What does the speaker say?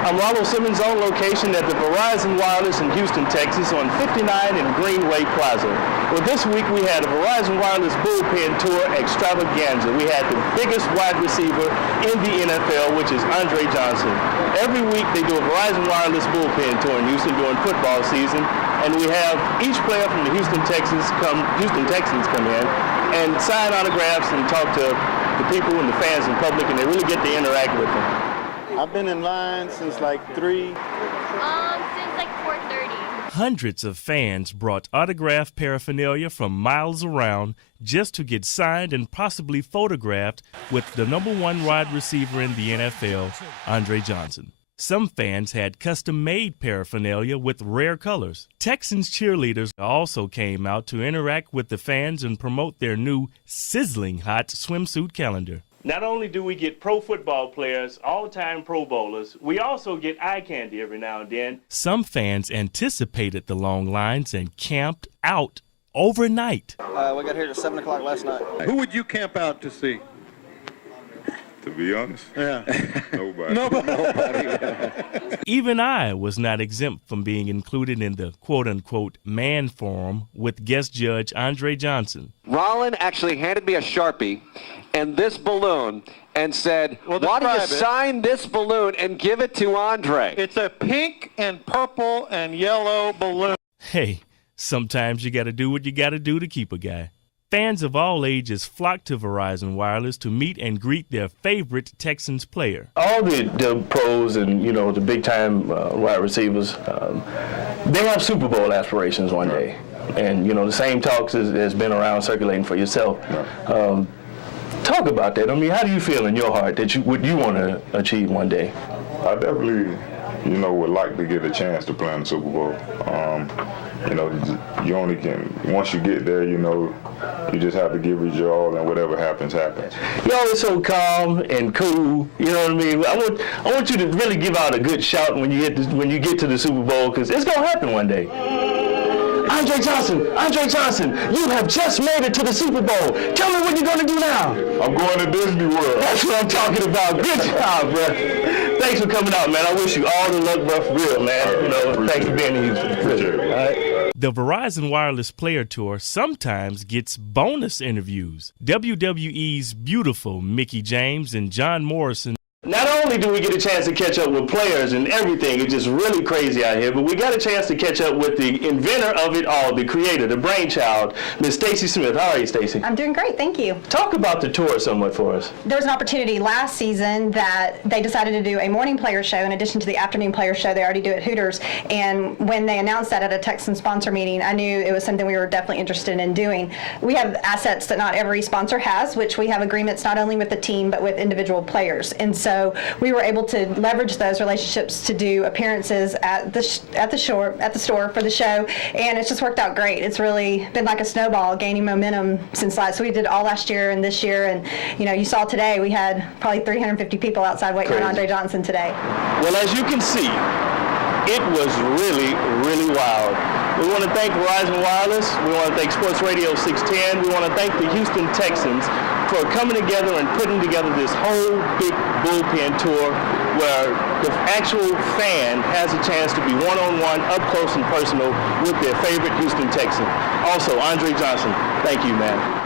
I'm Ralow Simmons on location at the Verizon Wireless in Houston, Texas on 59 in Greenway Plaza. Well, this week we had a Verizon Wireless Bullpen Tour extravaganza. We had the biggest wide receiver in the NFL, which is Andre Johnson. Every week they do a Verizon Wireless Bullpen Tour in Houston during football season, and we have each player from the Houston Texans come in and sign autographs and talk to the people and the fans and public, and they really get to interact with them. I've been in line since like 3. Since like 4:30. Hundreds of fans brought autographed paraphernalia from miles around just to get signed and possibly photographed with the #1 wide receiver in the NFL, Andre Johnson. Some fans had custom-made paraphernalia with rare colors. Texans cheerleaders also came out to interact with the fans and promote their new sizzling hot swimsuit calendar. Not only do we get pro football players, all-time Pro Bowlers, we also get eye candy every now and then. Some fans anticipated the long lines and camped out overnight. We got here at 7 o'clock last night. Who would you camp out to see? To be honest? Yeah. Nobody. Even I was not exempt from being included in the quote-unquote man forum with guest judge Andre Johnson. Rolyn actually handed me a Sharpie and this balloon and said, why don't you sign this balloon and give it to Andre? It's a pink and purple and yellow balloon. Hey, sometimes you got to do what you got to do to keep a guy. Fans of all ages flocked to Verizon Wireless to meet and greet their favorite Texans player. All the pros and, the big-time wide receivers, they have Super Bowl aspirations one day. And, the same talks has been around circulating for yourself. Talk about that. I mean, how do you feel in your heart that what you want to achieve one day? I definitely, would like to get a chance to play in the Super Bowl. You only can, once you get there, you just have to give it your all, and whatever happens, happens. You're always so calm and cool, you know what I mean? I want you to really give out a good shout when you get to the Super Bowl, because it's going to happen one day. Andre Johnson, you have just made it to the Super Bowl. Tell me what you're going to do now. I'm going to Disney World. That's what I'm talking about. Good job, bro. Thanks for coming out, man. I wish you all the luck, bro, for real, man. Thanks for being in Houston. Appreciate it. All right. The Verizon Wireless Player Tour sometimes gets bonus interviews. WWE's beautiful Mickie James and John Morrison. Not only do we get a chance to catch up with players and everything, it's just really crazy out here, but we got a chance to catch up with the inventor of it all, the creator, the brainchild, Miss Stacy Smith. How are you, Stacy? I'm doing great, thank you. Talk about the tour somewhat for us. There was an opportunity last season that they decided to do a morning player show in addition to the afternoon player show they already do at Hooters, and when they announced that at a Texan sponsor meeting, I knew it was something we were definitely interested in doing. We have assets that not every sponsor has, which we have agreements not only with the team but with individual players, and so we were able to leverage those relationships to do appearances at the store for the show, and it's just worked out great. It's really been like a snowball gaining momentum since last. So we did all last year and this year, and you saw today we had probably 350 people outside waiting on Andre Johnson today. Well, as you can see, it was really, really wild. We want to thank Verizon Wireless. We want to thank Sports Radio 610. We want to thank the Houston Texans for coming together and putting together this whole big bullpen tour where the actual fan has a chance to be one-on-one, up close and personal with their favorite Houston Texan. Also, Andre Johnson, thank you, man.